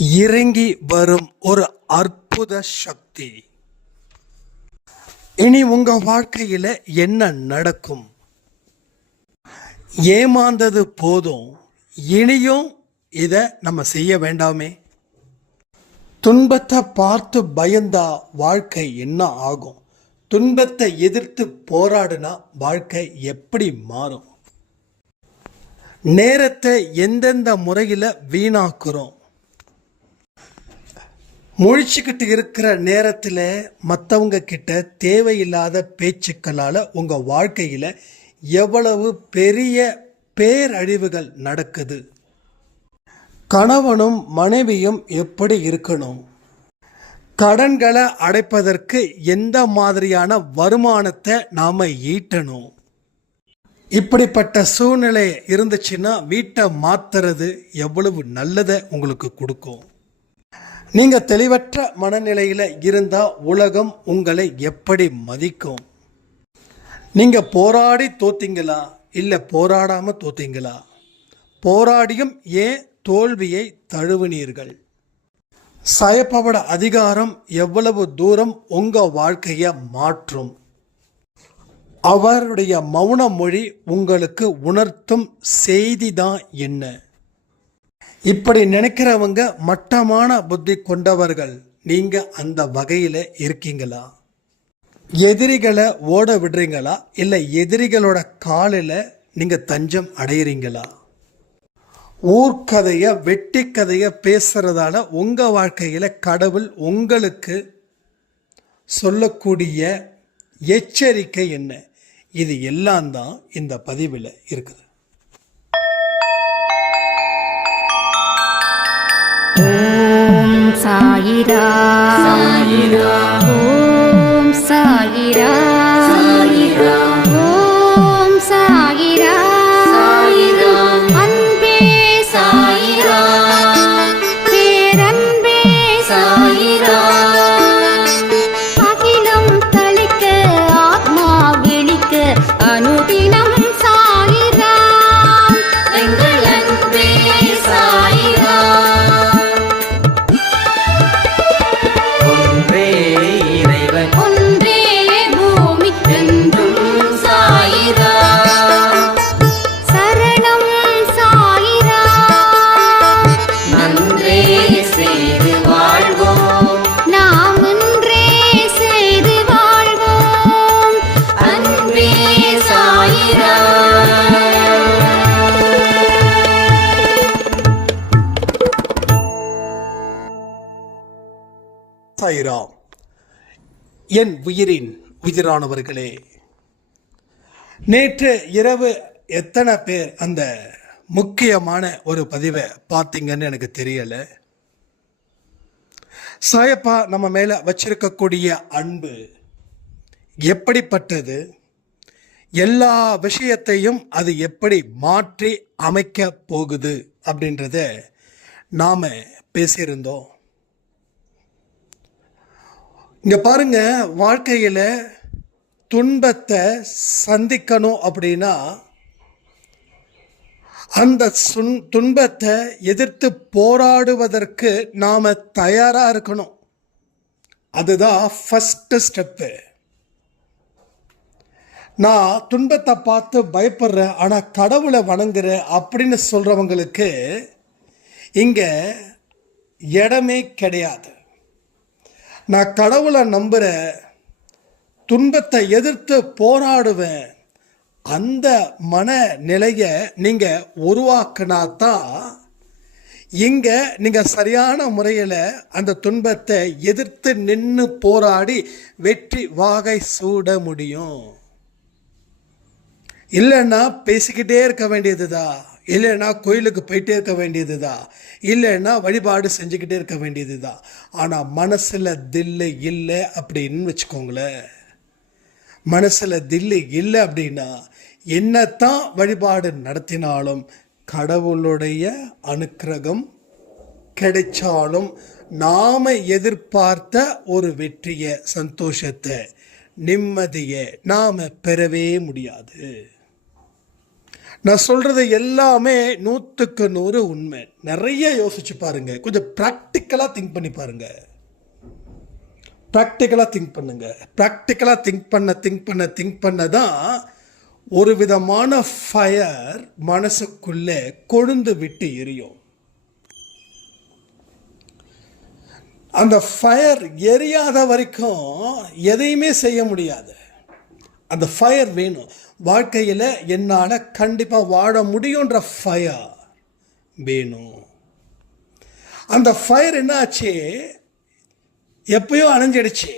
இறங்கி வரும் ஒரு அற்புத சக்தி. இனி உங்க வாழ்க்கையில என்ன நடக்கும்? ஏமாந்தது போதும், இனியும் இதை நம்ம செய்ய வேண்டாமே. துன்பத்தை பார்த்து பயந்தா வாழ்க்கை என்ன ஆகும்? துன்பத்தை எதிர்த்து போராடினா வாழ்க்கை எப்படி மாறும்? நேரத்தை எந்தெந்த முறையில் வீணாக்குறோம்? முழிச்சுக்கிட்டு இருக்கிற நேரத்தில் மற்றவங்க கிட்ட தேவையில்லாத பேச்சுக்களால் உங்கள் வாழ்க்கையில் எவ்வளவு பெரிய பேரழிவுகள் நடக்குது? கணவனும் மனைவியும் எப்படி இருக்கணும்? கடன்களை அடைப்பதற்கு எந்த மாதிரியான வருமானத்தை நாம் ஈட்டணும்? இப்படிப்பட்ட சூழ்நிலை இருந்துச்சுன்னா வீட்டை மாற்றுறது எவ்வளவு நல்லதை உங்களுக்கு கொடுக்கும். நீங்கள் தெளிவற்ற மனநிலையில் இருந்தால் உலகம் உங்களை எப்படி மதிக்கும்? நீங்கள் போராடி தோத்தீங்களா இல்லை போராடாமல் தோத்தீங்களா? போராடியும் ஏன் தோல்வியை தழுவினீர்கள்? சாயப்பாவோட அதிகாரம் எவ்வளவு தூரம் உங்கள் வாழ்க்கையை மாற்றும்? அவருடைய மௌன மொழி உங்களுக்கு உணர்த்தும் செய்தி தான் என்ன? இப்படி நினைக்கிறவங்க மட்டமான புத்தி கொண்டவர்கள். நீங்க அந்த வகையில் இருக்கீங்களா? எதிரிகளை ஓட விடுறீங்களா இல்லை எதிரிகளோட காலில் நீங்க தஞ்சம் அடையிறீங்களா? ஊர்க்கதையை வெட்டி கதையை பேசுறதால உங்க வாழ்க்கையில் கடவுள் உங்களுக்கு சொல்லக்கூடிய எச்சரிக்கை என்ன? இது எல்லாம் தான் இந்த பதிவில் இருக்குது. ஓம் சாயிரா சாயிரா, ஓம் சாயிரா சாயிரா, ஓம் சாயிரா சாயிரா, அன்பே சாயிரா, பேரன்பே சாயிரா, அகிலம் தளிக்க ஆத்மா விழிக்க அனுதினம் சாயிரா, எங்கள் அன்பே சாயிரா. சாயிராம். என் உயிரின் உயிரானவர்களே, நேற்று இரவு எத்தனை பேர் அந்த முக்கியமான ஒரு பதிவை பார்த்தீங்கன்னு எனக்கு தெரியல. சாயப்பா நம்ம மேல வச்சிருக்கக்கூடிய அன்பு எப்படிப்பட்டது, எல்லா விஷயத்தையும் அது எப்படி மாற்றி அமைக்க போகுது அப்படின்றத நாம பேசியிருந்தோம். இங்க பாருங்க, வாழ்க்கையில் துன்பத்தை சந்திக்கணும் அப்படின்னா அந்த துன்பத்தை எதிர்த்து போராடுவதற்கு நாம தயாரா இருக்கணும். அதுதான் ஃபர்ஸ்ட் ஸ்டெப்பு. நான் துன்பத்தை பார்த்து பயப்படுறேன் ஆனா கடவுளை வணங்குறேன் அப்படின்னு சொல்றவங்களுக்கு இங்க இடமே கிடையாது. நான் கடவுளை நம்புகிறேன், துன்பத்தை எதிர்த்து போராடுவேன், அந்த மனநிலையை நீங்கள் உருவாக்குனா தான் இங்கே நீங்கள் சரியான முறையில் அந்த துன்பத்தை எதிர்த்து நின்று போராடி வெற்றி வாகை சூட முடியும். இல்லைன்னா பேசிக்கிட்டே இருக்க வேண்டியதுதான், இல்லைன்னா கோயிலுக்கு போயிட்டே இருக்க வேண்டியதுதான், இல்லைன்னா வழிபாடு செஞ்சுக்கிட்டே இருக்க வேண்டியதுதான். ஆனால் மனசில் தில்லு இல்லை அப்படின்னு வச்சுக்கோங்களேன். மனசில் தில்லு இல்லை அப்படின்னா என்னத்தான் வழிபாடு நடத்தினாலும் கடவுளுடைய அனுக்கிரகம் கிடைச்சாலும் நாம் எதிர்பார்த்த ஒரு வெற்றியை, சந்தோஷத்தை, நிம்மதியை நாம் பெறவே முடியாது. நான் சொல்கிறது எல்லாமே 100க்கு 100 உண்மை. நிறைய யோசிச்சு பாருங்க, கொஞ்சம் ப்ராக்டிக்கலாக திங்க் பண்ணி பாருங்க. ப்ராக்டிக்கலாக திங்க் பண்ணுங்க. ப்ராக்டிக்கலாக திங்க் பண்ண தான் ஒரு விதமான ஃபயர் மனசுக்குள்ளே கொழுந்து விட்டு எரியும். அந்த ஃபயர் எரியாத வரைக்கும் எதையுமே செய்ய முடியாது. அந்த ஃபயர் வேணும். வாழ்க்கையில் என்னால் கண்டிப்பாக வாழ முடியுன்ற ஃபயர் வேணும். அந்த ஃபயர் என்ன ஆச்சு, எப்பயோ அணைஞ்சிடுச்சு.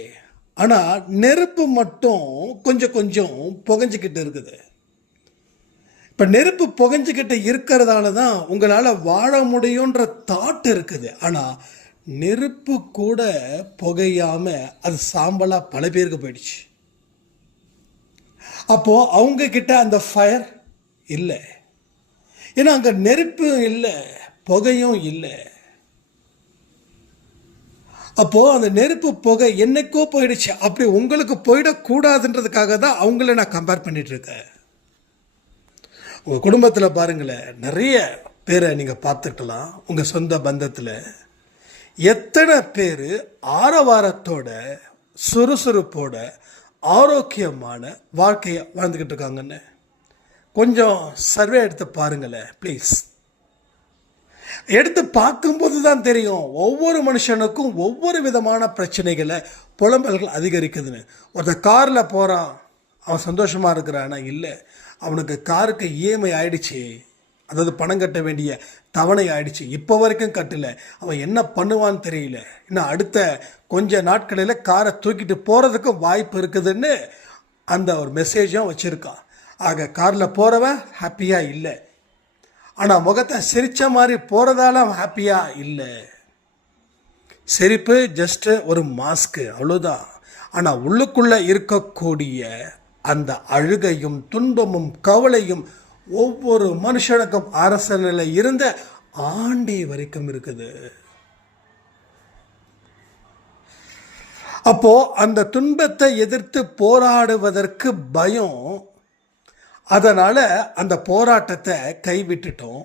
ஆனால் நெருப்பு மட்டும் கொஞ்சம் கொஞ்சம் புகைஞ்சிக்கிட்டு இருக்குது. இப்போ நெருப்பு புகைஞ்சிக்கிட்டு இருக்கிறதால தான் உங்களால் வாழ முடியுன்ற தாட் இருக்குது. ஆனால் நெருப்பு கூட புகையாமல் அது சாம்பலாக பல பேருக்கு போயிடுச்சு. அப்போது அவங்க கிட்ட அந்த ஃபயர் இல்லை. ஏன்னா அங்கே நெருப்பும் இல்லை, புகையும் இல்லை. அப்போது அந்த நெருப்பு புகை என்னைக்கோ போயிடுச்சு. அப்படி உங்களுக்கு போயிடக்கூடாதுன்றதுக்காக தான் அவங்கள நான் கம்பேர் பண்ணிட்டு இருக்கேன். உங்கள் குடும்பத்தில் பாருங்களேன், நிறைய பேரை நீங்கள் பார்த்துக்கலாம். உங்கள் சொந்த பந்தத்தில் எத்தனை பேர் ஆரவாரத்தோட சுறுசுறுப்போட ஆரோக்கியமான வாழ்க்கையை வாழ்ந்துக்கிட்டு இருக்காங்கன்னு கொஞ்சம் சர்வே எடுத்து பாருங்களேன் ப்ளீஸ். எடுத்து பார்க்கும்போது தான் தெரியும் ஒவ்வொரு மனுஷனுக்கும் ஒவ்வொரு விதமான பிரச்சனைகளை, புலம்பல்கள் அதிகரிக்குதுன்னு. ஒருத்தர் காரில் போகிறான், அவன் சந்தோஷமாக இருக்கிறான்னா இல்லை, அவனுக்கு காருக்கு இஎம்ஐ ஆயிடுச்சு, அதாவது பணம் கட்ட வேண்டிய தவணை ஆயிடுச்சு, இப்போ வரைக்கும் கட்டலை, அவன் என்ன பண்ணுவான்னு தெரியல, இன்னும் அடுத்த கொஞ்ச நாட்களில் காரை தூக்கிட்டு போகிறதுக்கும் வாய்ப்பு இருக்குதுன்னு அந்த ஒரு மெசேஜும் வச்சுருக்கான். ஆக காரில் போகிறவன் ஹாப்பியாக இல்லை, ஆனால் முகத்தை சிரித்த மாதிரி போகிறதால அவன் ஹாப்பியாக இல்லை. சிரிப்பு ஜஸ்ட்டு ஒரு மாஸ்க்கு, அவ்வளோதான். ஆனால் உள்ளுக்குள்ளே இருக்கக்கூடிய அந்த அழுகையும் துன்பமும் கவலையும் ஒவ்வொரு மனுஷனுக்கும் அரசனில் இருந்த ஆண்டி வரைக்கும் இருக்குது. அப்போ அந்த துன்பத்தை எதிர்த்து போராடுவதற்கு பயம். அதனால் அந்த போராட்டத்தை கைவிட்டுட்டோம்.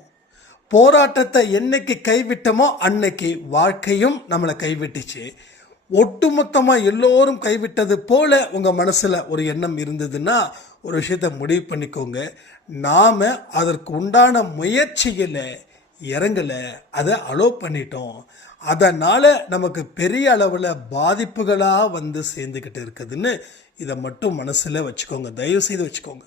போராட்டத்தை என்னைக்கு கைவிட்டோமோ அன்னைக்கு வாழ்க்கையும் நம்மளை கைவிட்டுச்சு. ஒட்டுமொத்தமாக எல்லோரும் கைவிட்டது போல உங்கள் மனசில் ஒரு எண்ணம் இருந்ததுன்னா ஒரு விஷயத்தை முடிவு பண்ணிக்கோங்க. நாம் அதற்கு உண்டான முயற்சியில் இறங்கலை, அதை அலோவ் பண்ணிட்டோம். அதனால் நமக்கு பெரிய அளவில் பாதிப்புகளாக வந்து சேர்ந்துக்கிட்டு இருக்குதுன்னு இதை மட்டும் மனசில் வச்சுக்கோங்க, தயவு செய்து வச்சுக்கோங்க.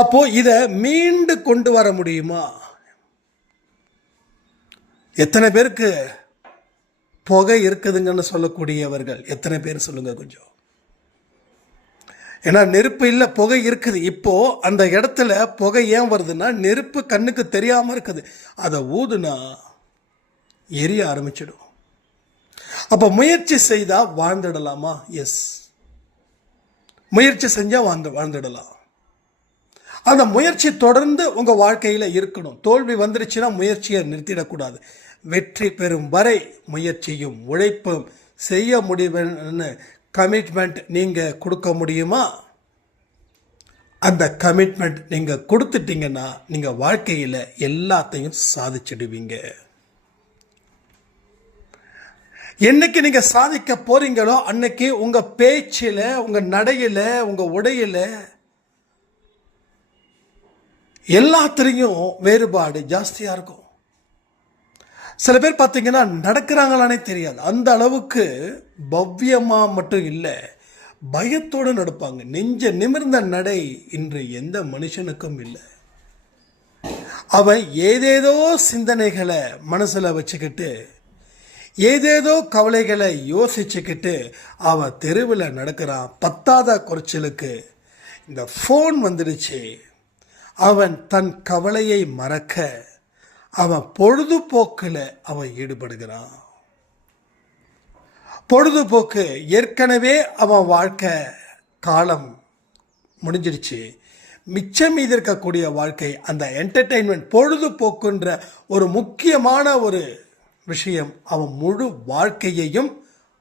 அப்போது இதை மீண்டு கொண்டு வர முடியுமா? எத்தனை பேருக்கு புகை இருக்குதுங்கன்னு சொல்லக்கூடியவர்கள் எத்தனை பேர் சொல்லுங்க கொஞ்சம். ஏன்னா நெருப்பு இல்லை, புகை இருக்குது. இப்போது அந்த இடத்துல புகை ஏன் வருதுன்னா நெருப்பு கண்ணுக்கு தெரியாமல் இருக்குது. அதை ஊதுனா எரிய ஆரம்பிச்சிடும். அப்போ முயற்சி செய்தால் வாழ்ந்துடலாமா? எஸ், முயற்சி செஞ்சால் வாழ்ந்துடலாம். அந்த முயற்சி தொடர்ந்து உங்கள் வாழ்க்கையில் இருக்கணும். தோல்வி வந்துருச்சுன்னா முயற்சியை நிறுத்திடக்கூடாது. வெற்றி பெறும் வரை முயற்சியும் உழைப்பும் செய்ய முடியும்னு கமிட்மெண்ட் நீங்கள் கொடுக்க முடியுமா? அந்த கமிட்மெண்ட் நீங்கள் கொடுத்துட்டீங்கன்னா நீங்கள் வாழ்க்கையில் எல்லாத்தையும் சாதிச்சிடுவீங்க. என்னைக்கு நீங்கள் சாதிக்க போகிறீங்களோ அன்னைக்கு உங்கள் பேச்சில், உங்கள் நடையில், உங்கள் உடையில் எல்லாத்துலேயும் வேறுபாடு ஜாஸ்தியாக இருக்கும். சில பேர் பார்த்தீங்கன்னா நடக்கிறாங்களானே தெரியாது, அந்த அளவுக்கு பவ்யமாக மட்டும் இல்லை, பயத்தோடு நடப்பாங்க. நெஞ்ச நிமிர்ந்த நடை இன்று எந்த மனுஷனுக்கும் இல்லை. அவன் ஏதேதோ சிந்தனைகளை மனசில் வச்சுக்கிட்டு, ஏதேதோ கவலைகளை யோசிச்சுக்கிட்டு அவன் தெருவில் நடக்கிறான். பத்தாத குறைச்சலுக்கு இந்த ஃபோன் வந்துடுச்சு. அவன் தன் கவலையை மறக்க அவன் பொழுதுபோக்கில் அவன் ஈடுபடுகிறான். பொழுதுபோக்கு ஏற்கனவே அவன் வாழ்க்கை காலம் முடிஞ்சிடுச்சு. மிச்சம் மீது இருக்கக்கூடிய வாழ்க்கை அந்த என்டர்டெயின்மெண்ட், பொழுதுபோக்குன்ற ஒரு முக்கியமான ஒரு விஷயம் அவன் முழு வாழ்க்கையையும்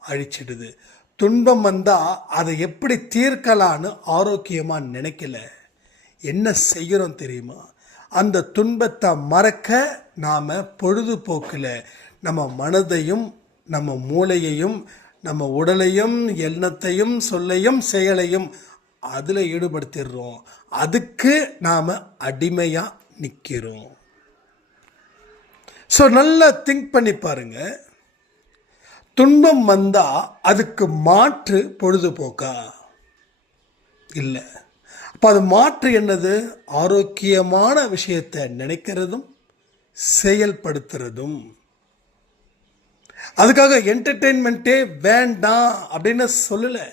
அழிச்சிடுது. துன்பம் வந்தால் அதை எப்படி தீர்க்கலான்னு ஆரோக்கியமாக நினைக்கல. என்ன செய்கிறோம் தெரியுமா? அந்த துன்பத்தை மறக்க நாம் பொழுதுபோக்கில் நம்ம மனதையும் நம்ம மூளையையும் நம்ம உடலையும் எண்ணத்தையும் சொல்லையும் செயலையும் அதில் ஈடுபடுத்திடுறோம். அதுக்கு நாம் அடிமையாக நிற்கிறோம். ஸோ நல்லா திங்க் பண்ணி பாருங்க. துன்பம் வந்தால் அதுக்கு மாற்று பொழுதுபோக்கா? இல்லை. அப்போ அது மாற்று என்னது? ஆரோக்கியமான விஷயத்தை நினைக்கிறதும் செயல்படுத்துறதும். அதுக்காக என்டர்டெயின்மெண்ட்டே வேண்டாம் அப்படின்னு சொல்லலை.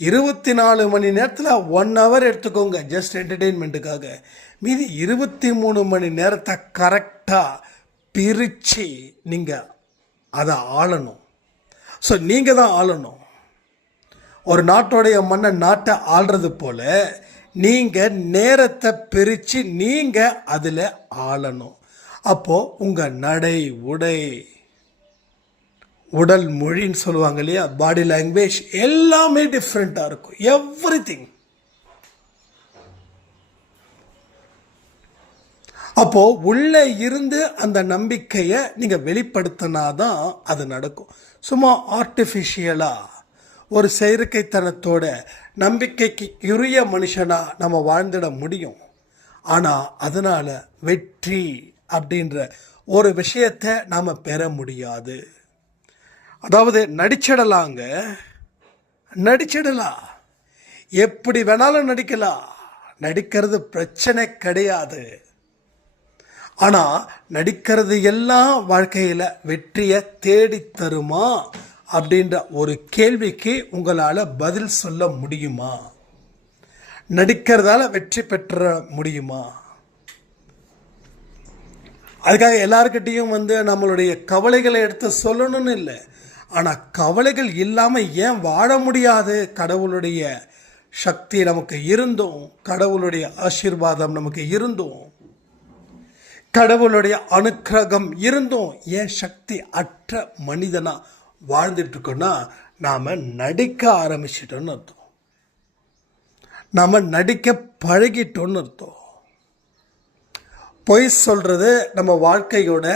24 மணி நேரத்தில் 1 hour எடுத்துக்கோங்க ஜஸ்ட் என்டர்டெயின்மெண்ட்டுக்காக. மீதி 23 மணி நேரத்தை கரெக்டாக பிரித்து நீங்கள் அதை ஆளணும். ஸோ நீங்கள் தான் ஆளணும். ஒரு நாட்டோடைய மண்ணை நாட்டை ஆள்றது போல் நீங்கள் நேரத்தை பிரித்து நீங்கள் அதில் ஆளணும். அப்போது உங்கள் நடை உடை உடல் மொழின்னு சொல்லுவாங்க இல்லையா, பாடி லாங்குவேஜ் எல்லாமே டிஃப்ரெண்ட்டாக இருக்கும். எவ்ரிதிங். அப்போது உள்ளே இருந்து அந்த நம்பிக்கையை நீங்கள் வெளிப்படுத்தினாதான் அது நடக்கும். சும்மா ஆர்டிஃபிஷியலாக ஒரு செயற்கைத்தனத்தோட நம்பிக்கைக்கு உரிய மனுஷனாக நம்ம வாழ்ந்துட முடியும். ஆனால் அதனால் வெற்றி அப்படின்ற ஒரு விஷயத்தை நாம் பெற முடியாது. அதாவது நடிச்சிடலாம், எப்படி வேணாலும் நடிக்கலாம். நடிக்கிறது பிரச்சனை கிடையாது. ஆனால் நடிக்கிறது எல்லாம் வாழ்க்கையில் வெற்றியை தேடித்தருமா அப்படின்ற ஒரு கேள்விக்கு உங்களால் பதில் சொல்ல முடியுமா? நடிக்கிறதால வெற்றி பெற்ற முடியுமா? அதுக்காக எல்லாருக்கிட்டையும் நம்மளுடைய கவலைகளை எடுத்து சொல்லணும்னு இல்லை. ஆனால் கவலைகள் இல்லாமல் ஏன் வாழ முடியாது? கடவுளுடைய சக்தி நமக்கு இருந்தும், கடவுளுடைய ஆசீர்வாதம் நமக்கு இருந்தும், கடவுளுடைய அனுக்கிரகம் இருந்தும் ஏன் சக்தி அற்ற மனிதனாக வாழ்ந்துட்டு இருக்கோன்னா நாம் நடிக்க ஆரம்பிச்சிட்டோன்னு அர்த்தம். நாம் நடிக்க பழகிட்டோன்னு அர்த்தம். பொய் சொல்கிறது நம்ம வாழ்க்கையோட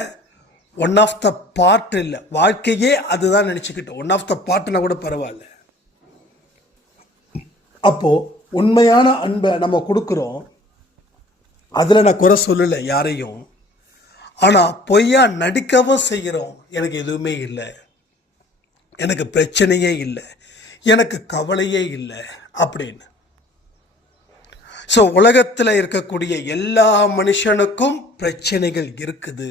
ஒன் ஆஃப் த பார்ட் இல்லை. வாழ்க்கையே அதுதான் நினச்சிக்கிட்டோம். ஒன் ஆஃப் த பார்ட்னா கூட பரவாயில்ல. அப்போது உண்மையான அன்பை நம்ம கொடுக்குறோம். அதில் நான் குறை சொல்லலை யாரையும். ஆனால் பொய்யா நடிக்கவும் செய்கிறோம். எனக்கு எதுவுமே இல்லை, எனக்கு பிரச்சனையே இல்லை, எனக்கு கவலையே இல்லை அப்படின்னு. ஸோ உலகத்தில் இருக்கக்கூடிய எல்லா மனுஷனுக்கும் பிரச்சனைகள் இருக்குது.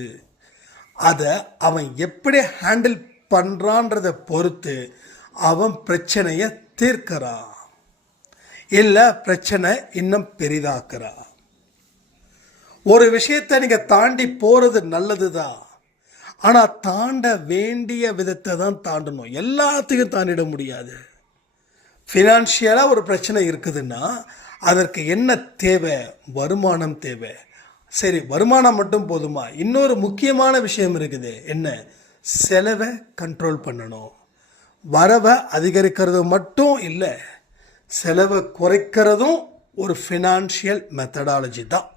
அதை அவன் எப்படி ஹேண்டில் பண்ணுறான்றதை பொறுத்து அவன் பிரச்சனையை தீர்க்கிறான், இல்லை பிரச்சனை இன்னும் பெரிதாக்குறான். ஒரு விஷயத்தை நீங்கள் தாண்டி போகிறது நல்லது தான். ஆனால் தாண்ட வேண்டிய விதத்தை தான் தாண்டணும். எல்லாத்தையும் தாண்டிட முடியாது. ஃபினான்ஷியலாக ஒரு பிரச்சனை இருக்குதுன்னா அதற்கு என்ன தேவை? வருமானம் தேவை. சரி, வருமானம் மட்டும் போதுமா? இன்னொரு முக்கியமான விஷயம் இருக்குது. என்ன? செலவை கண்ட்ரோல் பண்ணணும். வரவை அதிகரிக்கிறது மட்டும் இல்லை, செலவை குறைக்கிறதும் ஒரு ஃபினான்ஷியல் மெத்தடாலஜி தான்.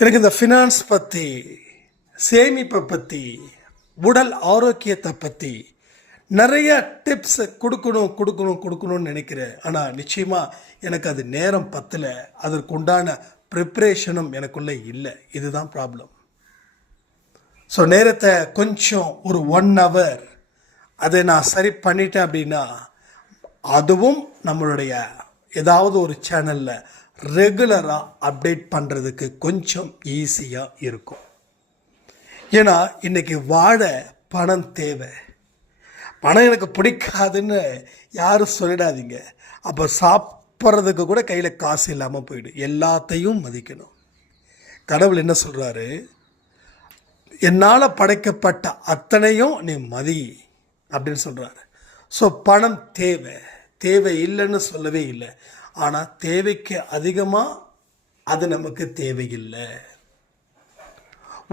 எனக்கு இந்த ஃபினான்ஸ் பற்றி, சேமிப்பை பற்றி, உடல் ஆரோக்கியத்தை பற்றி நிறைய டிப்ஸ் கொடுக்கணும்னு நினைக்கிறேன். ஆனால் நிச்சயமாக எனக்கு அது நேரம் பத்தலை. அதற்குண்டான ப்ரிப்ரேஷனும் எனக்குள்ளே இல்லை. இதுதான் ப்ராப்ளம். ஸோ நேரத்தை கொஞ்சம் ஒரு 1 hour அதை நான் சரி பண்ணிட்டேன் அப்படின்னா அதுவும் நம்மளுடைய ஏதாவது ஒரு சேனலில் ரெகுலராக அப்டேட் பண்ணுறதுக்கு கொஞ்சம் ஈஸியாக இருக்கும். ஏன்னா இன்றைக்கி வாழ பணம் தேவை. பணம் எனக்கு பிடிக்காதுன்னு யாரும் சொல்லிடாதீங்க. அப்போ சாப்பிட்றதுக்கு கூட கையில் காசு இல்லாமல் போயிடும். எல்லாத்தையும் மதிக்கணும். கடவுள் என்ன சொல்கிறாரு? என்னால் படைக்கப்பட்ட அத்தனையும் நீ மதி அப்படின்னு சொல்கிறாரு. ஸோ பணம் தேவை இல்லைன்னு சொல்லவே இல்லை. ஆனால் தேவைக்கு அதிகமாக அது நமக்கு தேவையில்லை.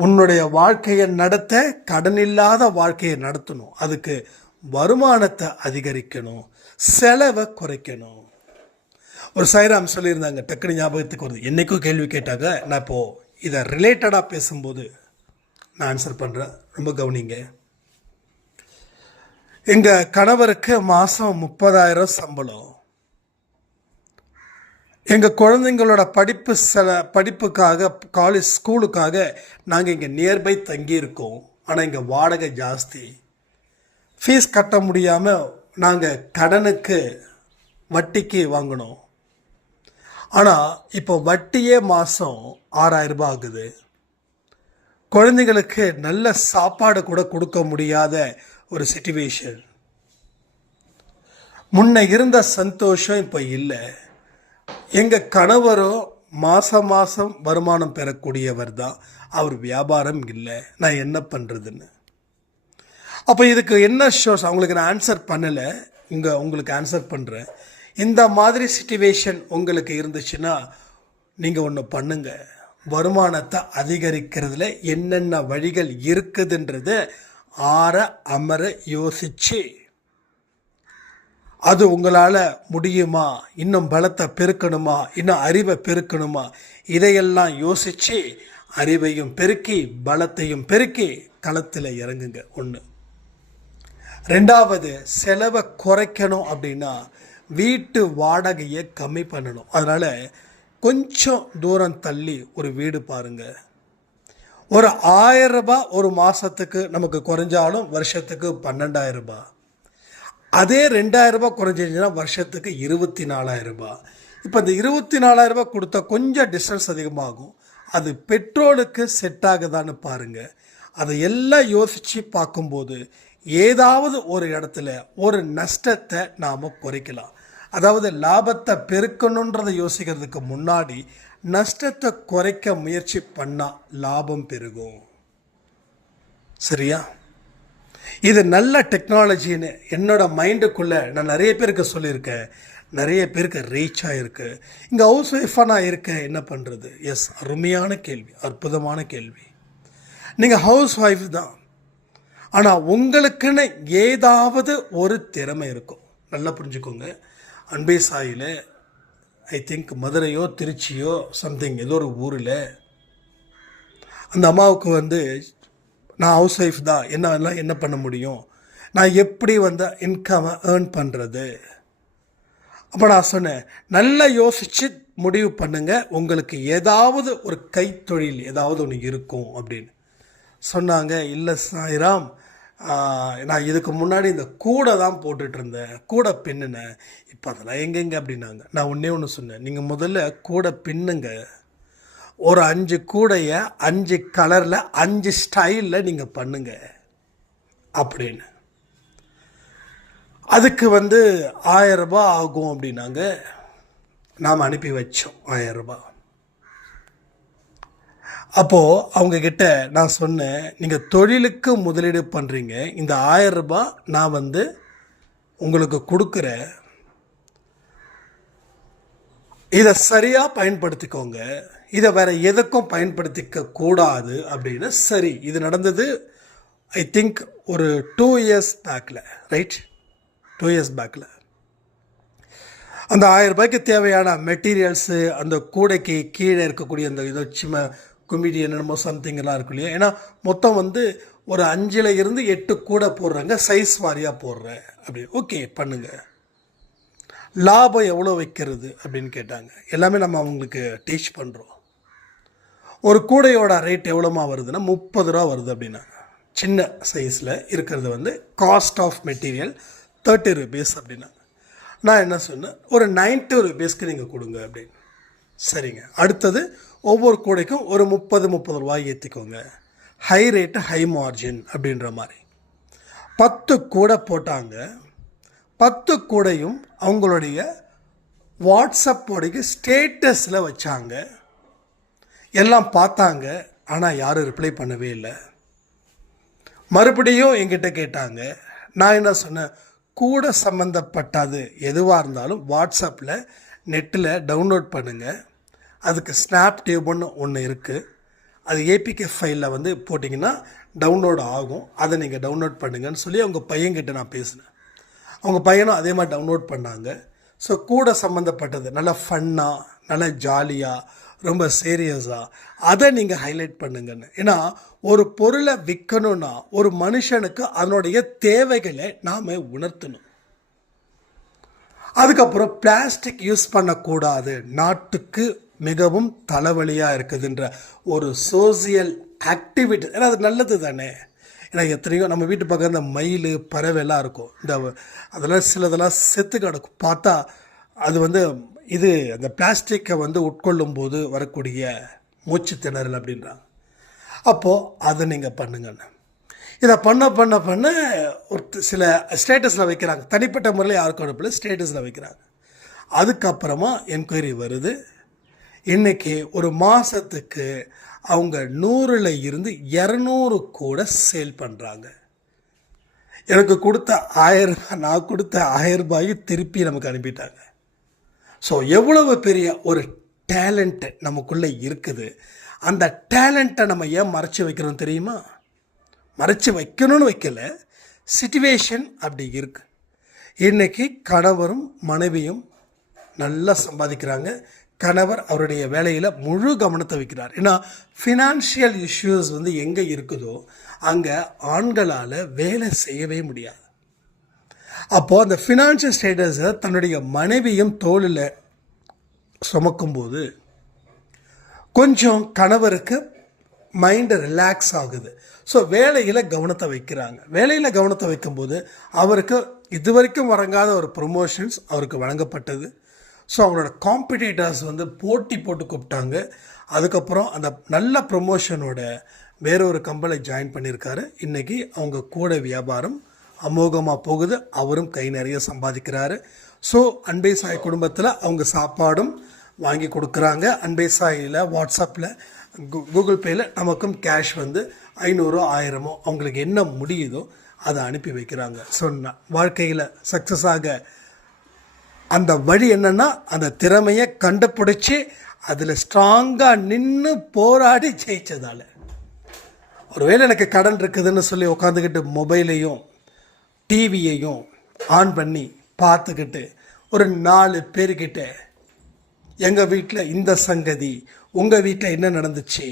உன்னுடைய வாழ்க்கையை நடத்த கடன் இல்லாத வாழ்க்கையை நடத்தணும். அதுக்கு வருமானத்தை அதிகரிக்கணும், செலவை குறைக்கணும். ஒரு சாய்ராம் சொல்லியிருந்தாங்க, டக்குனு ஞாபகத்துக்கு வருது. என்றைக்கும் கேள்வி கேட்டாங்க, நான் இப்போது இதை ரிலேட்டடாக பேசும்போது நான் ஆன்சர் பண்ணுறேன், ரொம்ப கவனிங்க. எங்கள் கணவருக்கு மாதம் 30,000 சம்பளம். எங்கள் குழந்தைங்களோட படிப்புக்காக காலேஜ் ஸ்கூலுக்காக நாங்கள் இங்கே நியர்பை தங்கியிருக்கோம். ஆனால் இங்கே வாடகை ஜாஸ்தி. ஃபீஸ் கட்ட முடியாமல் நாங்கள் கடனுக்கு வட்டிக்கு வாங்கினோம். ஆனால் இப்போ வட்டியே மாதம் 6,000 ரூபாய் ஆகுது. குழந்தைங்களுக்கு நல்ல சாப்பாடு கூட கொடுக்க முடியாத ஒரு சிச்சுவேஷன். முன்ன இருந்த சந்தோஷம் இப்போ இல்லை. எங்கள் கணவரோ மாதம் வருமானம் பெறக்கூடியவர் தான், அவர் வியாபாரம் இல்லை. நான் என்ன பண்ணுறதுன்னு. அப்போ இதுக்கு என்ன ஷோஸ் அவங்களுக்கு நான் ஆன்சர் பண்ணலை, உங்களுக்கு ஆன்சர் பண்ணுறேன். இந்த மாதிரி சிச்சுவேஷன் உங்களுக்கு இருந்துச்சுன்னா நீங்கள் ஒன்று பண்ணுங்க. வருமானத்தை அதிகரிக்கிறதுல என்னென்ன வழிகள் இருக்குதுன்றது அமர யோசிச்சு, அது உங்களால் முடியுமா, இன்னும் பலத்தை பெருக்கணுமா, இன்னும் அறிவை பெருக்கணுமா, இதையெல்லாம் யோசித்து அறிவையும் பெருக்கி பலத்தையும் பெருக்கி களத்தில் இறங்குங்க. ஒன்று. ரெண்டாவது, செலவை குறைக்கணும் அப்படின்னா வீட்டு வாடகையை கம்மி பண்ணணும். அதனால் கொஞ்சம் தூரம் தள்ளி ஒரு வீடு பாருங்கள். ஒரு 1,000 ரூபாய் ஒரு மாதத்துக்கு நமக்கு குறைஞ்சாலும் வருஷத்துக்கு 12,000 ரூபாய். அதே 2,000 ரூபாய் குறைஞ்சிருந்துச்சுன்னா வருஷத்துக்கு 24,000 ரூபாய். இப்போ இந்த 24,000 ரூபாய் கொடுத்தா கொஞ்சம் டிஸ்டன்ஸ் அதிகமாகும். அது பெட்ரோலுக்கு செட் ஆகுதான்னு பாருங்கள். அதை எல்லாம் யோசித்து பார்க்கும்போது ஏதாவது ஒரு இடத்துல ஒரு நஷ்டத்தை நாம் குறைக்கலாம். அதாவது லாபத்தை பெருக்கணுன்றதை யோசிக்கிறதுக்கு முன்னாடி நஷ்டத்தை குறைக்க முயற்சி பண்ணால் லாபம் பெருகும். சரியா? இது நல்ல டெக்னாலஜின்னு என்னோட மைண்டுக்குள்ளே நான் நிறைய பேருக்கு சொல்லியிருக்கேன். நிறைய பேருக்கு ரீச் ஆகிருக்கு. இங்கே ஹவுஸ் ஒய்ஃபாக நான் இருக்கேன், என்ன பண்ணுறது? எஸ், அருமையான கேள்வி, அற்புதமான கேள்வி. நீங்கள் ஹவுஸ் ஒய்ஃப் தான், ஆனால் உங்களுக்குன்னு ஏதாவது ஒரு திறமை இருக்கும். நல்லா புரிஞ்சுக்கோங்க. அன்பே சாயில் ஐ திங்க் மதுரையோ திருச்சியோ சம்திங் ஏதோ ஒரு ஊரில் அந்த அம்மாவுக்கு நான் ஹவுஸ் ஒய்ஃப் தான், என்ன பண்ண முடியும், நான் எப்படி இன்கம்மை ஏர்ன் பண்ணுறது? அப்போ நான் சொன்னேன், நல்லா யோசித்து முடிவு பண்ணுங்கள், உங்களுக்கு ஏதாவது ஒரு கைத்தொழில் ஏதாவது ஒன்று இருக்கும் அப்படின்னு சொன்னாங்க. இல்லை சாய்ராம், நான் இதுக்கு முன்னாடி இந்த கூடை தான் போட்டுட்டு இருந்தேன், கூடை பின்னுனேன், இப்போ அதெல்லாம் எங்கெங்க அப்படின்னாங்க. நான் ஒன்று சொன்னேன், நீங்கள் முதல்ல கூடை பின்னுங்க. ஒரு 5 கூடையை 5 கலரில் 5 ஸ்டைலில் நீங்கள் பண்ணுங்க அப்படின்னு. அதுக்கு 1,000 ரூபாய் ஆகும் அப்படின்னாங்க. நாம் அனுப்பி வச்சோம் 1,000 ரூபாய். அப்போது அவங்கக்கிட்ட நான் சொன்னேன், நீங்கள் தொழிலுக்கு முதலீடு பண்ணுறீங்க, இந்த 1,000 ரூபாய் நான் உங்களுக்கு கொடுக்குறேன், இதை சரியாக பயன்படுத்திக்கோங்க, இதை வேறு எதுக்கும் பயன்படுத்திக்க கூடாது அப்படின்னு. சரி, இது நடந்தது ஐ திங்க் ஒரு 2 இயர்ஸ் பேக்கில், ரைட்? 2 இயர்ஸ் பேக்கில் அந்த 1,000 ரூபாய்க்கு தேவையான மெட்டீரியல்ஸு, அந்த கூடைக்கு கீழே இருக்கக்கூடிய அந்த இதோ சின்ன குமிடி என்னென்னமோ சம்திங்கெல்லாம் இருக்கும் இல்லையா. ஏன்னா மொத்தம் ஒரு 5ல் இருந்து 8 கூடை போடுறாங்க, சைஸ் வாரியாக போடுறேன் அப்படி. ஓகே, பண்ணுங்கள். லாபம் எவ்வளோ வைக்கிறது அப்படின்னு கேட்டாங்க. எல்லாமே நம்ம அவங்களுக்கு டீச் பண்ணுறோம். ஒரு கூடையோட ரேட் எவ்வளோமா வருதுன்னா 30 ரூபா வருது அப்படின்னாங்க. சின்ன சைஸில் இருக்கிறது காஸ்ட் ஆஃப் மெட்டீரியல் 30 rupees அப்படின்னாங்க. நான் என்ன சொன்னேன், ஒரு 90 rupeesக்கு நீங்கள் கொடுங்க அப்படின்னு. சரிங்க. அடுத்தது ஒவ்வொரு கூடைக்கும் ஒரு 30 ரூபாய் ஏற்றிக்கோங்க, ஹை ரேட்டு ஹை மார்ஜின் அப்படின்ற மாதிரி. 10 கூடை போட்டாங்க. 10 கூடையும் அவங்களுடைய வாட்ஸ்அப்போடைய ஸ்டேட்டஸில் வச்சாங்க. எல்லாம் பார்த்தாங்க, ஆனால் யாரும் ரிப்ளை பண்ணவே இல்லை. மறுபடியும் என்கிட்ட கேட்டாங்க. நான் என்ன சொன்னேன், கூட சம்மந்தப்பட்டது எதுவாக இருந்தாலும் வாட்ஸ்அப்பில் நெட்டில் டவுன்லோட் பண்ணுங்கள். அதுக்கு ஸ்னாப் டியூப்னு ஒன்று இருக்குது, அது ஏபிகே ஃபைலில் வந்து போட்டிங்கன்னா டவுன்லோட் ஆகும். அதை நீங்கள் டவுன்லோட் பண்ணுங்கன்னு சொல்லி அவங்க பையன்கிட்ட நான் பேசினேன். அவங்க பையனும் அதே மாதிரி டவுன்லோட் பண்ணாங்க. ஸோ கூட சம்மந்தப்பட்டது நல்லா ஃபன்னாக, நல்லா ஜாலியாக, ரொம்ப சீரியஸாக அதை நீங்கள் ஹைலைட் பண்ணுங்கன்னு. ஏன்னா ஒரு பொருளை விற்கணுன்னா ஒரு மனுஷனுக்கு அதனுடைய தேவைகளை நாம் உணர்த்தணும். அதுக்கப்புறம் பிளாஸ்டிக் யூஸ் பண்ணக்கூடாது, நாட்டுக்கு மிகவும் தலைவலியாக இருக்குதுன்ற ஒரு சோசியல் ஆக்டிவிட்டி. ஏன்னா அது நல்லது தானே. ஏன்னா எத்தனையோ நம்ம வீட்டு பக்கம் இந்த மயில் பறவைலாம் இருக்கும், அதெல்லாம் சிலதெல்லாம் செத்து கிடக்கும். பார்த்தா அது வந்து இது அந்த பிளாஸ்டிக்கை வந்து உட்கொள்ளும் போது வரக்கூடிய மூச்சு திணறல் அப்படின்றாங்க. அப்போது அதை நீங்கள் பண்ணுங்கன்னு. இதை பண்ண ஒரு சில ஸ்டேட்டஸில் வைக்கிறாங்க. தனிப்பட்ட முறையில் யாருக்கும் அனுப்பல, ஸ்டேட்டஸில் வைக்கிறாங்க. அதுக்கப்புறமா என்கொயரி வருது. இன்றைக்கி ஒரு மாதத்துக்கு அவங்க 100ல் இருந்து 200 கூட சேல் பண்ணுறாங்க. எனக்கு கொடுத்த 1000 ரூபாய், நான் கொடுத்த 1000 ரூபாயை திருப்பி நமக்கு அனுப்பிட்டாங்க. ஸோ எவ்வளவு பெரிய ஒரு டேலண்ட்டு நமக்குள்ளே இருக்குது. அந்த டேலண்ட்டை நம்ம ஏன் மறைச்சி வைக்கிறோம் தெரியுமா? மறைச்சி வைக்கணும்னு வைக்கல, சிச்சுவேஷன் அப்படி இருக்கு. இன்றைக்கி கணவரும் மனைவியும் நல்லா சம்பாதிக்கிறாங்க. கணவர் அவருடைய வேலையில் முழு கவனத்தை வைக்கிறார். ஏன்னா ஃபினான்ஷியல் இஷ்யூஸ் வந்து எங்கே இருக்குதோ அங்கே ஆண்களால் வேலை செய்யவே முடியாது. அப்போது அந்த ஃபினான்ஷியல் ஸ்டேட்டஸை தன்னுடைய மனைவியும் தோளில் சுமக்கும்போது கொஞ்சம் கணவருக்கு மைண்டு ரிலாக்ஸ் ஆகுது. ஸோ வேலையில் கவனத்தை வைக்கிறாங்க. வேலையில் கவனத்தை வைக்கும்போது அவருக்கு இதுவரைக்கும் வழங்காத ஒரு ப்ரொமோஷன்ஸ் அவருக்கு வழங்கப்பட்டது. ஸோ அவங்களோட காம்படிட்டர்ஸ் வந்து போட்டி போட்டு கூப்பிட்டாங்க. அதுக்கப்புறம் அந்த நல்ல ப்ரொமோஷனோட வேறொரு கம்பெனியில் ஜாயின் பண்ணியிருக்காரு. இன்றைக்கி அவங்க கூட வியாபாரம் அமோகமாக போகுது. அவரும் கை நிறைய சம்பாதிக்கிறாரு. ஸோ அன்பே சாய் குடும்பத்தில் அவங்க சாப்பாடும் வாங்கி கொடுக்குறாங்க. அன்பே சாயில் வாட்ஸ்அப்பில் கூகுள் பேயில் நமக்கும் கேஷ் வந்து 500 1000 அவங்களுக்கு என்ன முடியுதோ அதை அனுப்பி வைக்கிறாங்க. ஸோ வாழ்க்கையில் சக்ஸஸ் ஆக அந்த வழி என்னென்னா அந்த திறமையை கண்டுபிடிச்சி அதில் ஸ்ட்ராங்காக நின்று போராடி ஜெயிச்சதால். ஒருவேளை எனக்கு கடன் இருக்குதுன்னு சொல்லி உட்காந்துக்கிட்டு மொபைலையும் டிவியையும் ஆன் பண்ணி பார்த்துக்கிட்டு ஒரு 4 பேர்கிட்ட எங்கள் வீட்டில் இந்த சங்கதி, உங்கள் வீட்டில் என்ன நடந்துச்சு,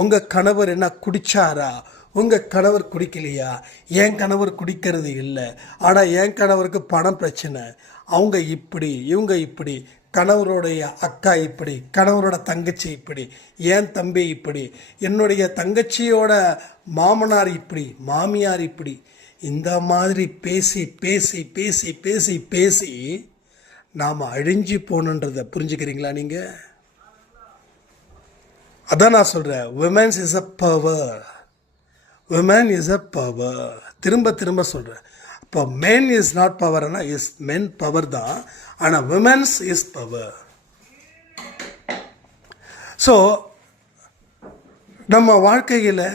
உங்கள் கணவர் என்ன குடித்தாரா, உங்கள் கணவர் குடிக்கலையா, என் கணவர் குடிக்கிறது இல்லை, ஆனால் என் கணவருக்கு பணம் பிரச்சனை, அவங்க இப்படி இவங்க இப்படி, கணவருடைய அக்கா இப்படி, கணவரோட தங்கச்சி இப்படி, என் தம்பி இப்படி, என்னுடைய தங்கச்சியோட மாமனார் இப்படி, மாமியார் இப்படி, இந்த மாதிரி பேசி பேசி பேசி பேசி பேசி நாம் அழிஞ்சு போகணுன்றதை புரிஞ்சுக்கிறீங்களா நீங்கள்? அதான் நான் சொல்கிறேன், women's is a power. Women is a power. திரும்ப திரும்ப சொல்கிறேன். இப்போ மென் இஸ் நாட் பவர்னா இஸ் மென் பவர் தான், ஆனால் விமென்ஸ் இஸ் பவர். ஸோ நம்ம வாழ்க்கையில்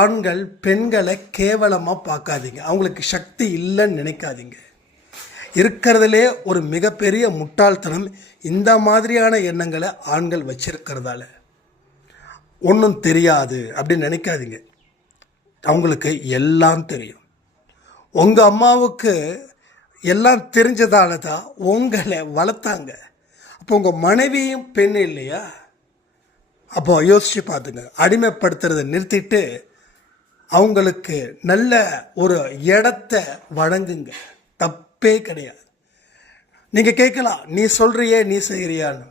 ஆண்கள் பெண்களை கேவலமாக பார்க்காதீங்க, அவங்களுக்கு சக்தி இல்லைன்னு நினைக்காதீங்க. இருக்கிறதுலே ஒரு மிகப்பெரிய முட்டாள்தனம் இந்த மாதிரியான எண்ணங்களை ஆண்கள் வச்சிருக்கிறதால. ஒன்றும் தெரியாது அப்படின்னு நினைக்காதீங்க, அவங்களுக்கு எல்லாம் தெரியும். உங்கள் அம்மாவுக்கு எல்லாம் தெரிஞ்சதால தான் உங்களை வளர்த்தாங்க. அப்போ உங்கள் மனைவியும் பெண் இல்லையா? அப்போ யோசித்து பார்த்துங்க. அடிமைப்படுத்துறதை நிறுத்திட்டு அவங்களுக்கு நல்ல ஒரு இடத்த வழங்குங்க, தப்பே கிடையாது. நீங்கள் கேட்கலாம், நீ சொல்கிறியே நீ செய்கிறியான்னு.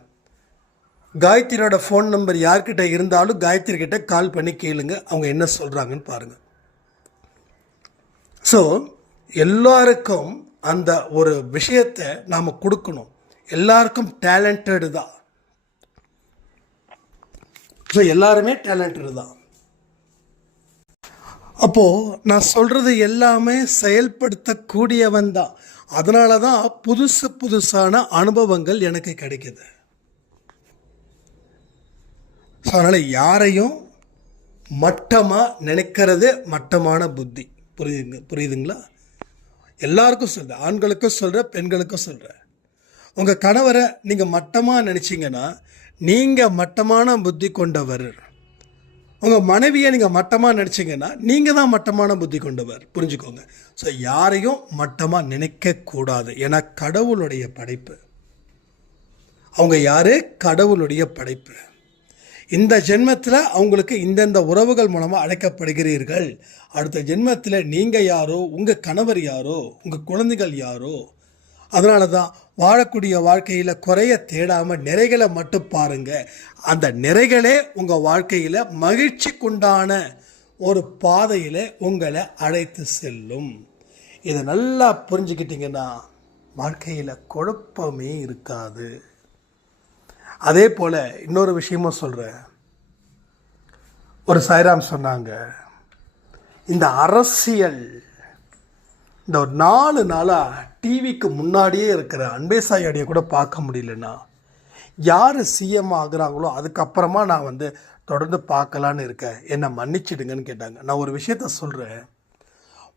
காயத்ரியோட ஃபோன் நம்பர் யார்கிட்ட இருந்தாலும் காயத்ரி கிட்ட கால் பண்ணி கேளுங்க, அவங்க என்ன சொல்கிறாங்கன்னு பாருங்கள். ஸோ எல்லாருக்கும் அந்த ஒரு விஷயத்தை நாம் கொடுக்கணும். எல்லாருக்கும் டேலண்டடு தான். ஸோ எல்லாருமே டேலண்டடு தான். அப்போது நான் சொல்கிறது எல்லாமே செயல்படுத்தக்கூடியவன் தான். அதனால தான் புதுசான அனுபவங்கள் எனக்கு கிடைக்குது. ஸோ அதனால் யாரையும் மட்டமாக நினைக்கிறது மட்டமான புத்தி. புரியுதுங்களா? எல்லாருக்கும் சொல்கிறேன், ஆண்களுக்கும் சொல்கிறேன், பெண்களுக்கும் சொல்கிறேன். உங்கள் கணவரை நீங்கள் மட்டமாக நினச்சிங்கன்னா நீங்கள் மட்டமான புத்தி கொண்டவர். உங்கள் மனைவியை நீங்கள் மட்டமாக நினச்சிங்கன்னா நீங்கள் தான் மட்டமான புத்தி கொண்டவர், புரிஞ்சுக்கோங்க. ஸோ யாரையும் மட்டமாக நினைக்கக்கூடாது. ஏன்னா கடவுளுடைய படைப்பு. அவங்க யார்? கடவுளுடைய படைப்பு. இந்த ஜென்மத்தில் அவங்களுக்கு இந்தந்த உறவுகள் மூலமாக அழைக்கப்படுகிறீர்கள். அடுத்த ஜென்மத்தில் நீங்கள் யாரோ, உங்கள் கணவர் யாரோ, உங்கள் குழந்தைகள் யாரோ. அதனால தான் வாழக்கூடிய வாழ்க்கையில் குறைய தேடாமல் நிறைகளை மட்டும் பாருங்கள். அந்த நிறைகளே உங்கள் வாழ்க்கையில் மகிழ்ச்சிக்குண்டான ஒரு பாதையில் உங்களை அழைத்து செல்லும். இதை நல்லா புரிஞ்சுக்கிட்டிங்கன்னா வாழ்க்கையில் குழப்பமே இருக்காது. அதே போல் இன்னொரு விஷயமும் சொல்கிறேன். ஒரு சாய்ராம் சொன்னாங்க, இந்த அரசியல் இந்த ஒரு 4 நாளாக டிவிக்கு முன்னாடியே இருக்கிற அன்பேசாய் அடியை கூட பார்க்க முடியலன்னா, யார் சிஎம் ஆகுறாங்களோ அதுக்கப்புறமா நான் தொடர்ந்து பார்க்கலான்னு இருக்கேன், என்னை மன்னிச்சிடுங்கன்னு கேட்டாங்க. நான் ஒரு விஷயத்த சொல்கிறேன்.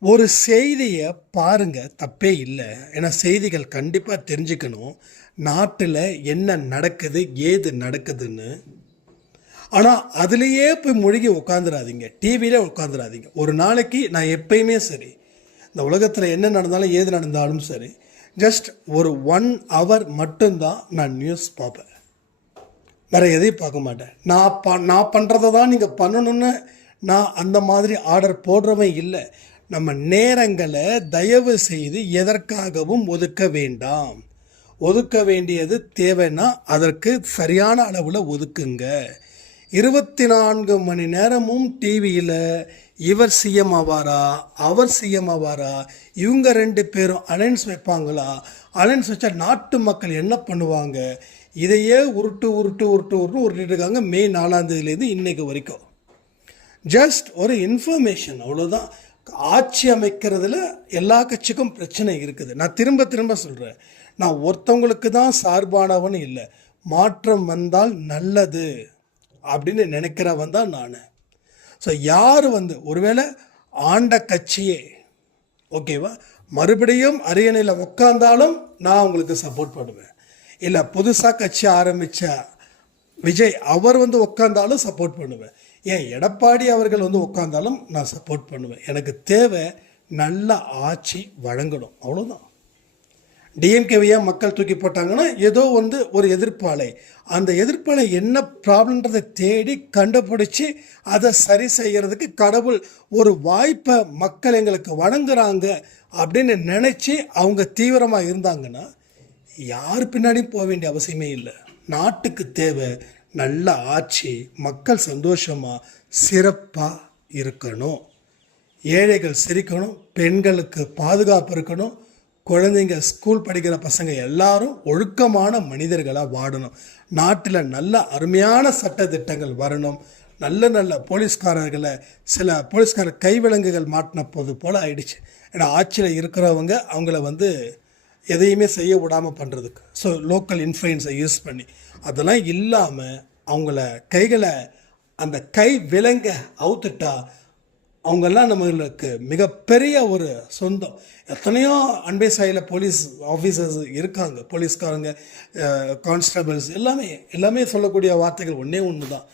ஒரு செய்தியை பாருங்கள், தப்பே இல்லை. ஏன்னா செய்திகள் கண்டிப்பாக தெரிஞ்சுக்கணும், நாட்டில் என்ன நடக்குது ஏது நடக்குதுன்னு. ஆனால் அதுலேயே போய் மூழ்கி உட்காந்துடாதீங்க, டிவியிலே உட்காந்துடாதீங்க. ஒரு நாளைக்கு நான் எப்பயுமே சரி, இந்த உலகத்தில் என்ன நடந்தாலும் ஏது நடந்தாலும் சரி, ஜஸ்ட் ஒரு 1 hour மட்டும்தான் நான் நியூஸ் பார்ப்பேன். வேறு எதையும் பார்க்க மாட்டேன். நான் பண்ணுறதை தான் நீங்கள் பண்ணணும்னு நான் அந்த மாதிரி ஆர்டர் போடுறவன் இல்லை. நம்ம நேரங்களை தயவு செய்து எதற்காகவும் ஒதுக்க வேண்டாம். ஒதுக்க வேண்டியது தேவைன்னா அதற்கு சரியான அளவில் ஒதுக்குங்க. 24 மணி நேரமும் டிவியில் இவர் சிஎம் ஆவாரா, அவர் சிஎம் ஆவாரா, இவங்க 2 பேரும் அலைன்ஸ் வைப்பாங்களா, அலைன்ஸ் வச்சா நாட்டு மக்கள் என்ன பண்ணுவாங்க, இதையே உருட்டிட்டு இருக்காங்க மே 4ஆம் தேதியிலேருந்து இன்னைக்கு வரைக்கும். ஜஸ்ட் ஒரு இன்ஃபர்மேஷன், அவ்வளோதான். ஆட்சி அமைக்கிறதுல எல்லா கட்சிக்கும் பிரச்சனை இருக்குது. நான் திரும்ப சொல்கிறேன், நான் ஒருத்தவங்களுக்கு தான் சார்பானவன் இல்லை. மாற்றம் வந்தால் நல்லது அப்படின்னு நினைக்கிறவன் தான் நான். ஸோ யார் ஒருவேளை ஆண்ட கட்சியே ஓகேவா மறுபடியும் அரியணையில் உட்காந்தாலும் நான் உங்களுக்கு சப்போர்ட் பண்ணுவேன். இல்லை புதுசாக கட்சி ஆரம்பித்த விஜய் அவர் உட்காந்தாலும் சப்போர்ட் பண்ணுவேன். ஏன் எடப்பாடி அவர்கள் உட்காந்தாலும் நான் சப்போர்ட் பண்ணுவேன். எனக்கு தேவை நல்ல ஆட்சி வழங்கணும், அவ்வளோதான். டிஎம்கேவையாக மக்கள் தூக்கி போட்டாங்கன்னா ஏதோ ஒரு எதிர்ப்பாளை, அந்த எதிர்ப்பாளை என்ன ப்ராப்ளம்ன்றதை தேடி கண்டுபிடிச்சி அதை சரி செய்கிறதுக்கு கடவுள் ஒரு வாய்ப்பை மக்கள் எங்களுக்கு வழங்குறாங்க அப்படின்னு நினச்சி அவங்க தீவிரமாக இருந்தாங்கன்னா யார் பின்னாடியும் போக வேண்டிய அவசியமே இல்லை. நாட்டுக்கு தேவை நல்ல ஆட்சி, மக்கள் சந்தோஷமாக சிறப்பாக இருக்கணும், ஏழைகள் சிரிக்கணும், பெண்களுக்கு பாதுகாப்பு இருக்கணும், குழந்தைங்க ஸ்கூல் படிக்கிற பசங்க எல்லாரும் ஒழுக்கமான மனிதர்களாக வாடணும், நாட்டில் நல்ல அருமையான சட்டத்திட்டங்கள் வரணும், நல்ல போலீஸ்காரர்களை சில போலீஸ்காரர் கைவிலங்குகள் மாட்டின போது போல் ஆயிடுச்சு. ஏன்னா ஆட்சியில் இருக்கிறவங்க அவங்கள எதையுமே செய்ய விடாமல் பண்ணுறதுக்கு ஸோ லோக்கல் இன்ஃப்ளூயன்ஸை யூஸ் பண்ணி அதெல்லாம் இல்லாமல் அவங்கள கைகளை அந்த கை விலங்க அவுத்துட்டா அவங்கெல்லாம் நம்மளுக்கு மிகப்பெரிய ஒரு சொந்தம். எத்தனையோ அன்பே சாயில் போலீஸ் ஆஃபீஸர்ஸ் இருக்காங்க, போலீஸ்காரங்க, கான்ஸ்டபிள்ஸ், எல்லாமே சொல்லக்கூடிய வார்த்தைகள் ஒன்று தான்,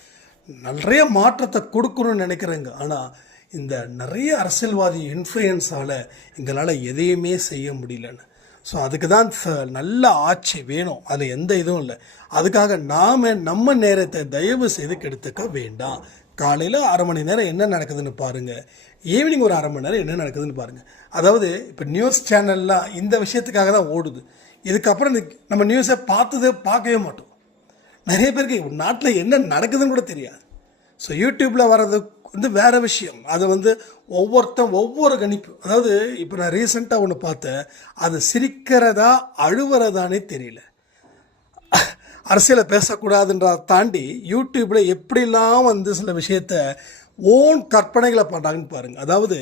நிறைய மாற்றத்தை கொடுக்கணும்னு நினைக்கிறேங்க. ஆனால் இந்த நிறைய அரசியல்வாதி இன்ஃப்ளூயன்ஸால் எங்களால் எதையுமே செய்ய முடியலன்னு. ஸோ அதுக்கு தான் நல்ல ஆட்சி வேணும், அதில் எந்த இதுவும் இல்லை. அதுக்காக நாம் நம்ம நேரத்தை தயவு செய்து கெடுத்துக்க வேண்டாம். காலையில் 1/2 மணி நேரம் என்ன நடக்குதுன்னு பாருங்கள், ஈவினிங் ஒரு 1/2 மணி நேரம் என்ன நடக்குதுன்னு பாருங்கள். அதாவது இப்போ நியூஸ் சேனல்லாம் இந்த விஷயத்துக்காக தான் ஓடுது. இதுக்கப்புறம் நம்ம நியூஸை பார்க்கவே மாட்டோம். நிறைய பேருக்கு நாட்டில் என்ன நடக்குதுன்னு கூட தெரியாது. ஸோ யூடியூப்பில் வர்றது வேறு விஷயம். அது ஒவ்வொரு கணிப்பு. அதாவது இப்போ நான் ரீசெண்டாக ஒன்று பார்த்தேன், அது சிரிக்கிறதா அழுவுறதானே தெரியல. அரசியலை பேசக்கூடாதுன்றதை தாண்டி யூடியூப்பில் எப்படிலாம் சில விஷயத்த ஓன் கற்பனைகளை பண்ணுறாங்கன்னு பாருங்கள். அதாவது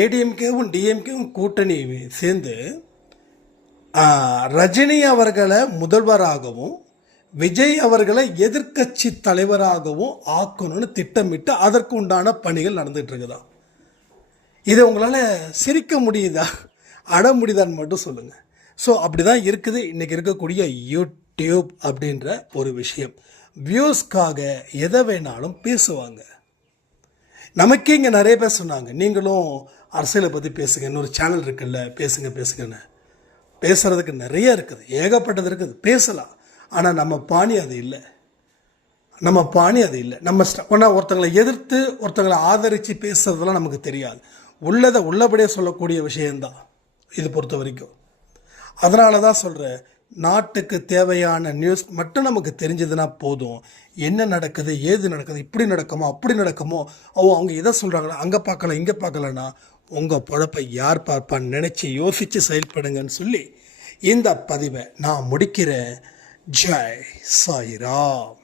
ஏடிஎம்கேவும் டிஎம்கேவும் கூட்டணி சேர்ந்து ரஜினி அவர்களை முதல்வராகவும் விஜய் அவர்களை எதிர்க்கட்சி தலைவராகவும் ஆக்கணும்னு திட்டமிட்டு அதற்கு உண்டான பணிகள் நடந்துகிட்டு இருக்குதான். இதை உங்களால் சிரிக்க முடியுதா, அட முடியுதான்னு மட்டும் சொல்லுங்கள். ஸோ அப்படி தான் இருக்குது இன்றைக்கி இருக்கக்கூடிய யூடியூப் அப்படின்ற ஒரு விஷயம். வியூஸ்க்காக எதை வேணாலும் பேசுவாங்க. நமக்கே இங்கே நிறைய பேர் சொன்னாங்க, நீங்களும் அரசியலை பற்றி பேசுங்க, இன்னொரு சேனல் இருக்குல்ல, பேசுங்கன்னு. பேசுகிறதுக்கு நிறைய இருக்குது, ஏகப்பட்டது இருக்குது, பேசலாம். ஆனால் நம்ம பாணி அது இல்லை. நம்ம ஒருத்தங்களை எதிர்த்து ஒருத்தங்களை ஆதரித்து பேசுறதுலாம் நமக்கு தெரியாது. உள்ளதை உள்ளபடியே சொல்லக்கூடிய விஷயந்தான் இது பொறுத்த வரைக்கும். அதனால தான் சொல்கிறேன், நாட்டுக்கு தேவையான நியூஸ் மட்டும் நமக்கு தெரிஞ்சதுன்னா போதும். என்ன நடக்குது, ஏது நடக்குது, இப்படி நடக்குமோ அப்படி நடக்குமோ, அவங்க இதை சொல்கிறாங்களா, அங்கே பார்க்கலாம் இங்கே பார்க்கலன்னா உங்கள் பொழப்பை யார் பார்ப்பான்னு நினச்சி யோசித்து செயல்படுங்கன்னு சொல்லி இந்த பதிவை நான் முடிக்கிறேன். ஜெய் சாய்ராம்.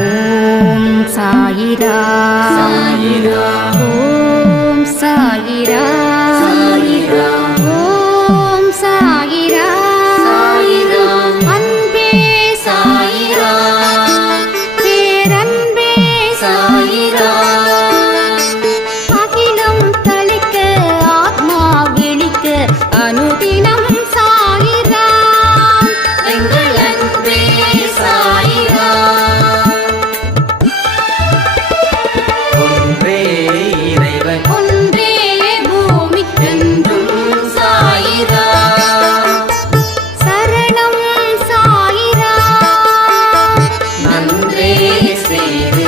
ஓம் சாயிரா சாயிரா, ஓம் சாயிரா சாயிரா, ஓம் சாயிரா சாயிரா, அன்பே சாயிரா, பேரன்பே சாயிரா, அகிலம் தளிக்க ஆத்மா விழிக்க அனுதினம் சாயிரா, எங்கள் அன்பே சாயிரா. ஒன்றே இறைவன், ஒன்றே பூமிக்கென்றும் சாயிரா, சரணம் சாயிரா, நன்றே செய்து